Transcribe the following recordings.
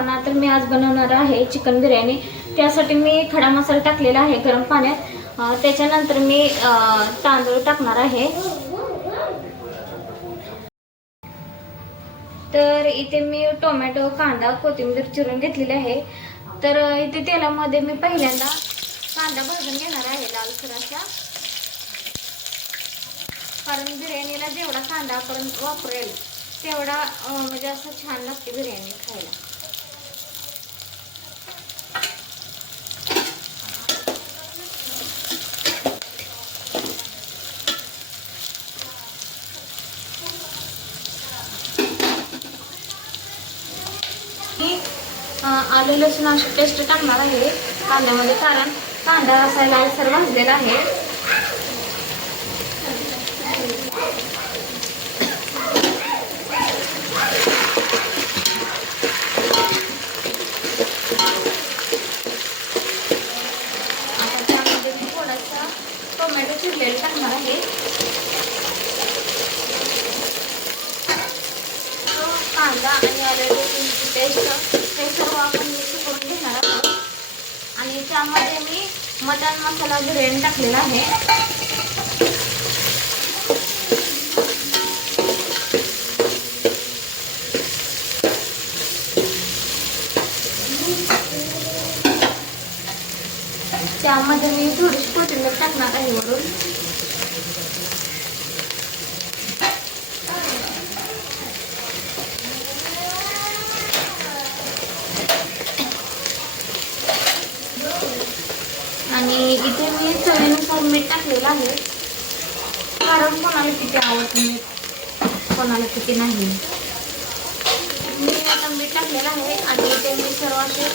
तर मी आज बनवणार आहे चिकन बिर्याणी। त्यासाठी मी खडा मसाला टाकलेला आहे गरम पाण्यात। त्याच्यानंतर मी तांदूळ टाकणार आहे। तर इथे मी टोमॅटो, कांदा, कोथिंबीर चिरून घेतलेली आहे। तर इथे तेलामध्ये मी पहिल्यांदा कांदा भाजून घेणार आहे लालसर असा, कारण बिर्याणीला जेवढा कांदा आपण वापरेल तेवढा म्हणजे असं छान लागते बिर्याणी खायला। आलू लसूणाची पेस्ट टाकणार आहे कांद्यामध्ये, कारण कांदा असा लालसर भाजलेला आहे। आता त्यामध्ये मी थोडासा टोमॅटो चिरलेला टाकणार आहे। कांदा आणि आलं लसूणची पेस्ट हे सर्व आपण मिक्स करून घेणार आहोत। आणि त्यामध्ये मी मटन मसाला बिर्याणी टाकलेला आहे। त्यामध्ये मी थोडीशी कोथिंबीर टाकणार आहे वरून। आणि इथे मी चवीनुसार मीठ टाकलेलं आहे, कारण कोणाला किती आवडतं मीठ, कोणाला किती नाही। मी आता मीठ टाकलेलं आहे आणि इथे मी सर्व असे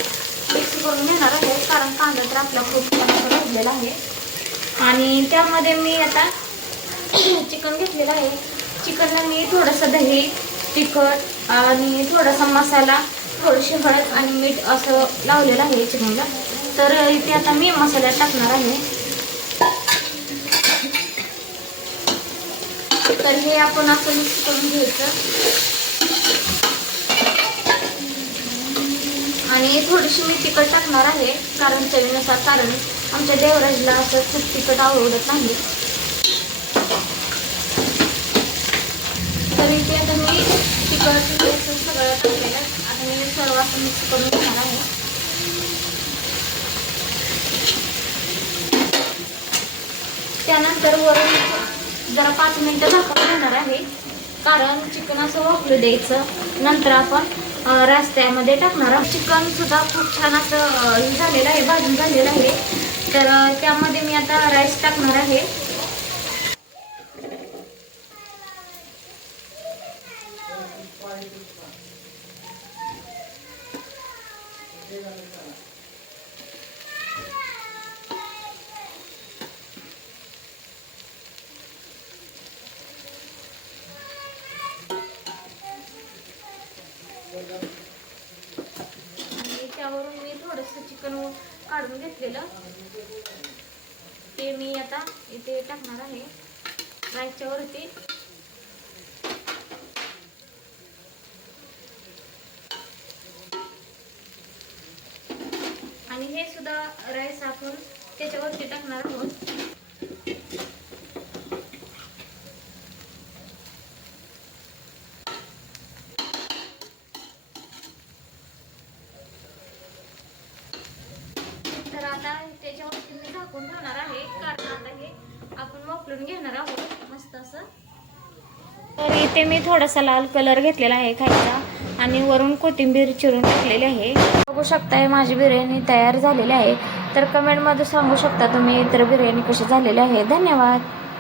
मिक्स करून घेणार आहे, कारण कांदा तर आपला खूप भाजलेला आहे। आणि त्यामध्ये मी आता चिकन घेतलेलं आहे। चिकनला मी थोडंसं दही, तिखट आणि थोडासा मसाला, थोडीशी हळद आणि मीठ असं लावलेलं आहे चिकनला। तर इथे आता मी मसाला टाकणार आहे। तर हे आपण असं मिक्स करून घ्यायचं आणि थोडीशी मी तिखट टाकणार आहे, कारण चवीनुसार, कारण आमच्या देवराजला असं खूप तिखट आवडत नाही। तर इथे आता मी तिखट सगळं टाकलेलं, आता मी सर्व असं मिक्स करून घेणार आहे। त्यानंतर वरून जरा 5 मिनिटं झाकून घेणार आहे, कारण चिकन असं वाफलं द्यायचं। नंतर आपण रस्त्यामध्ये टाकणार आहोत। चिकन सुद्धा खूप छान असं हे झालेलं आहे, भाजून झालेलं आहे। तर त्यामध्ये मी आता राईस टाकणार आहे। आणि त्यावरून मी थोडंसं चिकन काढून घेतलेलं ते मी आता इथे टाकणार आहे राईसच्या वरती। आणि हे सुद्धा राईस आपण त्याच्यावरती टाकणार आहोत। तर आता त्याच्यावरती मी झाकून ठेवणार आहे, कारण आता हे आपण वाफलून घेणार आहोत मस्त असं। तर इथे मी थोडासा लाल कलर घेतलेला आहे खायचा आणि वरून कोथिंबीर चिरून टाकलेली आहे। बघू शकताय माझी बिर्याणी तयार झालेली आहे। तर कमेंटमध्ये सांगू शकता तुम्ही इतर बिर्याणी कशी झालेली आहे। धन्यवाद।